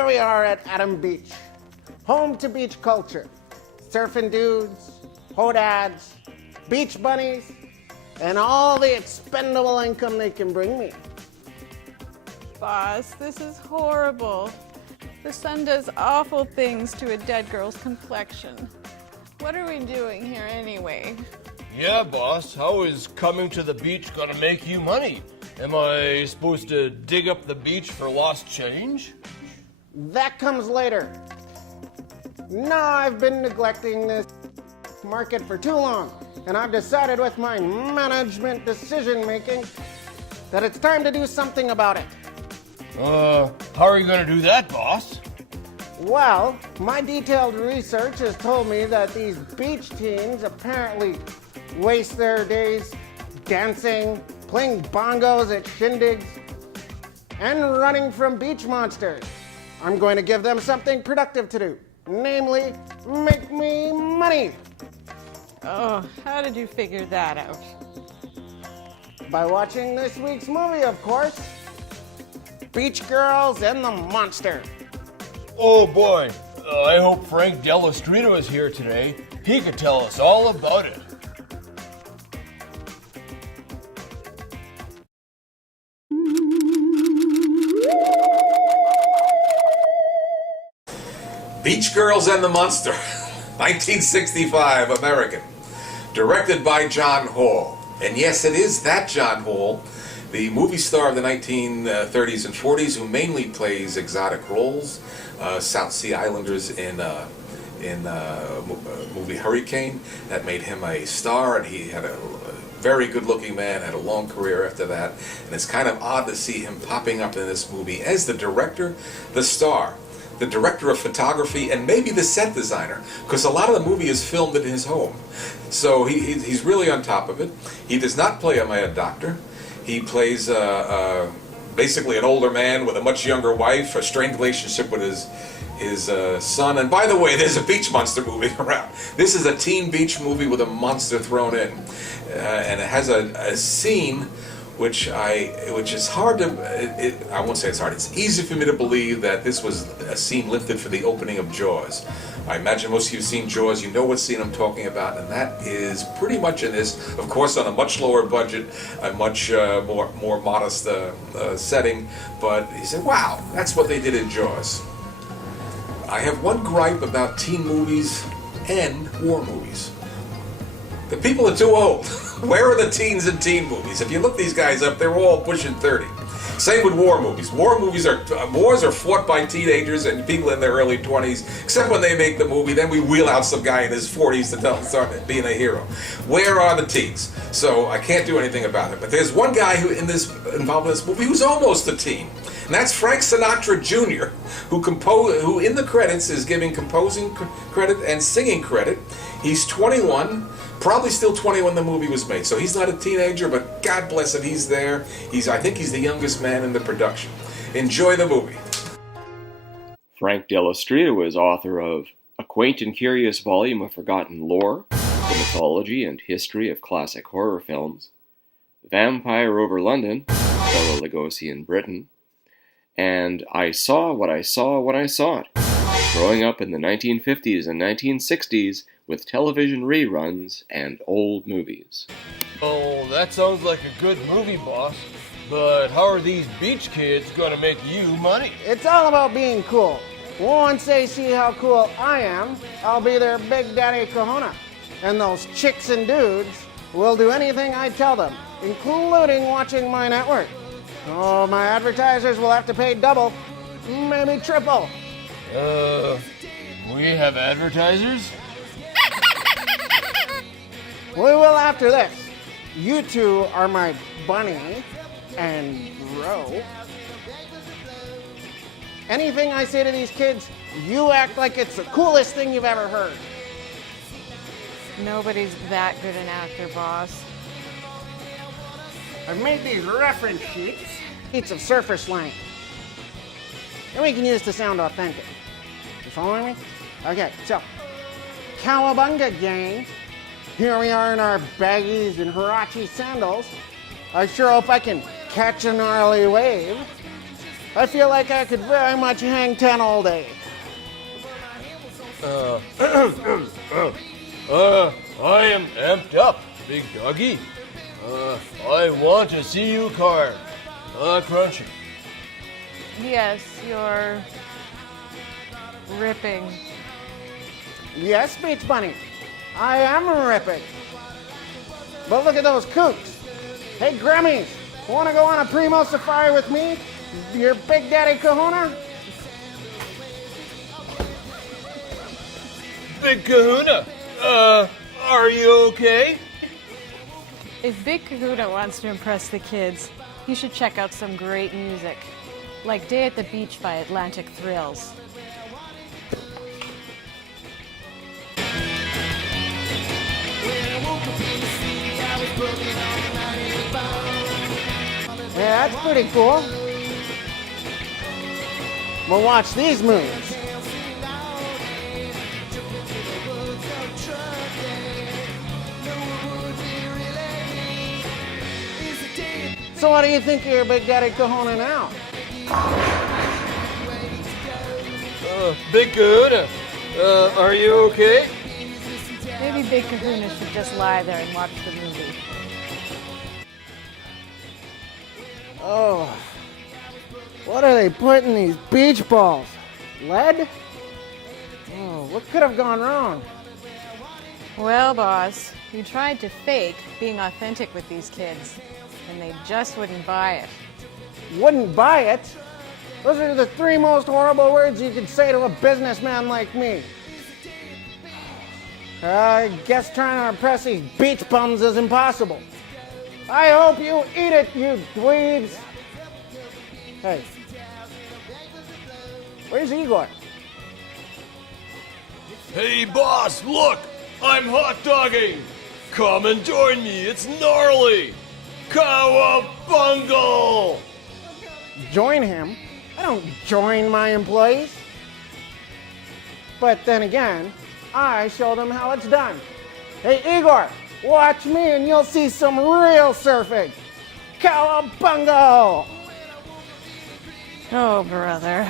Here we are at Adam Beach, home to beach culture. Surfing dudes, hodads, beach bunnies, and all the expendable income they can bring me. Boss, this is horrible. The sun does awful things to a dead girl's complexion. What are we doing here anyway? Yeah, boss. How is coming to the beach gonna make you money? Am I supposed to dig up the beach for lost change? That comes later. No, I've been neglecting this market for too long, and I've decided with my management decision making that it's time to do something about it. How are you gonna do that, boss? Well, my detailed research has told me that these beach teens apparently waste their days dancing, playing bongos at shindigs, and running from beach monsters. I'm going to give them something productive to do, namely, make me money. Oh, how did you figure that out? By watching this week's movie, of course. Beach Girls and the Monster. Oh boy, I hope Frank Delastrino is here today. He could tell us all about it. Beach Girls and the Monster, 1965, American. Directed by John Hall. And yes, it is that John Hall, the movie star of the 1930s and 40s, who mainly plays exotic roles. South Sea Islanders in movie Hurricane. That made him a star, and he had a very good-looking man, had a long career after that. And it's kind of odd to see him popping up in this movie as the director, the star, the director of photography, and maybe the set designer, because a lot of the movie is filmed in his home. So he's really on top of it. He does not play a mad doctor. He plays basically an older man with a much younger wife, a strained relationship with his son. And by the way, there's a beach monster movie around. This is a teen beach movie with a monster thrown in, and it has a scene which is hard to, I won't say it's hard, it's easy for me to believe that this was a scene lifted for the opening of Jaws. I imagine most of you have seen Jaws, you know what scene I'm talking about, and that is pretty much in this, of course on a much lower budget, a much more modest setting, but he said, wow, that's what they did in Jaws. I have one gripe about teen movies and war movies. The people are too old. Where are the teens in teen movies? If you look these guys up, they're all pushing 30. Same with war movies. Wars are fought by teenagers and people in their early 20s, except when they make the movie, then we wheel out some guy in his 40s to start being a hero. Where are the teens? So I can't do anything about it. But there's one guy involved in this movie who's almost a teen. And that's Frank Sinatra Jr., who in the credits is giving composing credit and singing credit. He's 21. Probably still 20 when the movie was made, so he's not a teenager, but God bless him, he's there. I think he's the youngest man in the production. Enjoy the movie. Frank Delastrino is author of A Quaint and Curious Volume of Forgotten Lore, the Mythology and History of Classic Horror Films, Vampire Over London, Bela Lugosi in Britain, and I Saw What I Saw When I Saw It, growing up in the 1950s and 1960s with television reruns and old movies. Oh, that sounds like a good movie, boss. But how are these beach kids gonna make you money? It's all about being cool. Once they see how cool I am, I'll be their big daddy kahuna. And those chicks and dudes will do anything I tell them, including watching my network. Oh, my advertisers will have to pay double, maybe triple. We have advertisers? We will after this. You two are my bunny and bro. Anything I say to these kids, you act like it's the coolest thing you've ever heard. Nobody's that good an actor, boss. I've made these reference sheets of surfer slang. And we can use to sound authentic. You following me? Okay, so, Cowabunga gang. Here we are in our baggies and Huarache sandals. I sure hope I can catch a gnarly wave. I feel like I could very much hang 10 all day. I am amped up, big doggy. I want to see you carve. Crunchy. Yes, you're ripping. Yes, Beach Bunny, I am ripping. But look at those coots. Hey, Grammys, want to go on a primo safari with me? Your Big Daddy Kahuna? Big Kahuna, are you okay? If Big Kahuna wants to impress the kids, you should check out some great music, like Day at the Beach by Atlantic Thrills. Yeah, that's pretty cool. Well, watch these moves. So what do you think of your Big Daddy Kahuna now? Big Kahuna, are you okay? Maybe Big Kahuna should just lie there and watch the movie. Oh, what are they putting these beach balls? Lead? Oh, what could have gone wrong? Well, boss, you tried to fake being authentic with these kids, and they just wouldn't buy it. Wouldn't buy it? Those are the three most horrible words you could say to a businessman like me. I guess trying to impress these beach bums is impossible. I hope you eat it, you dweebs. Hey, where's Ygor? Hey, boss, look! I'm hot dogging! Come and join me, it's gnarly! Cowabungle! Join him? I don't join my employees. But then again, I show them how it's done. Hey, Ygor, watch me and you'll see some real surfing. Cowabungo! Oh, brother.